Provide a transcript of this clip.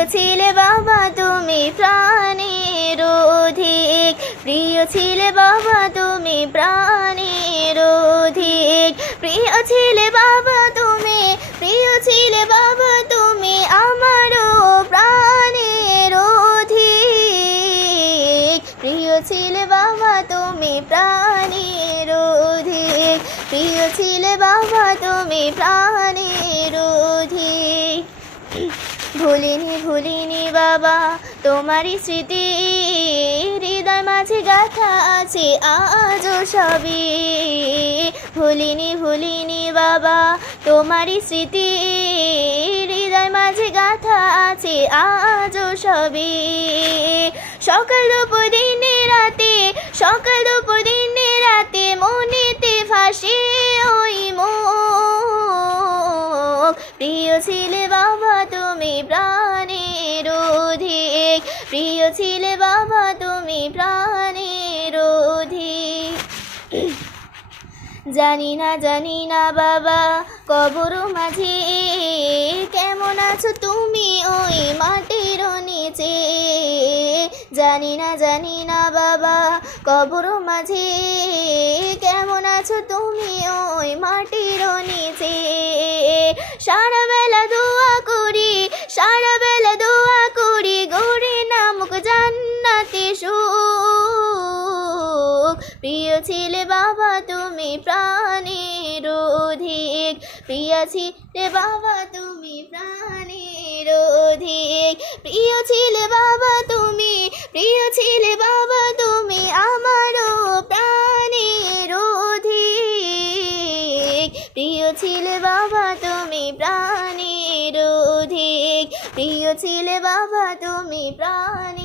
প্রিয় ছিলে বাবা তুমি প্রাণের অধিক, প্রিয় ছিলে বাবা তুমি প্রাণের অধিক, প্রিয় ছিলে বাবা তুমি, প্রিয় ছিলে বাবা তুমি আমারও প্রাণের অধিক, প্রিয় ছিলে বাবা তুমি প্রাণের অধিক, প্রিয় ছিলে বাবা তুমি প্রাণের অধিক। ভুলিনি ভুলিনি বাবা তোমারই স্মৃতি, হৃদয় মাঝে গাথা আছে আজও সবই। ভুলিনি ভুলিনি বাবা তোমারই স্মৃতি, হৃদয় মাঝে গাথা আছে আজও সবই। সকাল দুপুর দিনে রাতে, সকাল দুপুর দিনে রাতে মনেতে ভাসে ওই মুখ। প্রিয় ছিলে বাবা তুমি প্রাণের অধিক, প্রিয় ছিলে বাবা তুমি প্রাণের অধিক। জানি না বাবা কবর মাঝে কেমন আছো তুমি ওই মাটির নিচে। জানি না বাবা কবর মাঝে কেমন আছো তুমি ওই মাটির নিচে। সারা বেলা দোয়া করি, সারা বেলা দোয়া করি গড়ে নামুক জান্নাতে সুখ। প্রিয় ছিলে বাবা তুমি প্রাণের অধিক, প্রিয় ছিলে বাবা তুমি প্রাণের অধিক, প্রিয় ছিলে বাবা তুমি, প্রিয় ছিলে বাবা তুমি আমারও প্রাণের অধিক, প্রিয় ছিলে বাবা তুমি প্রাণের অধিক, প্রিয় ছিলে বাবা তুমি প্রাণের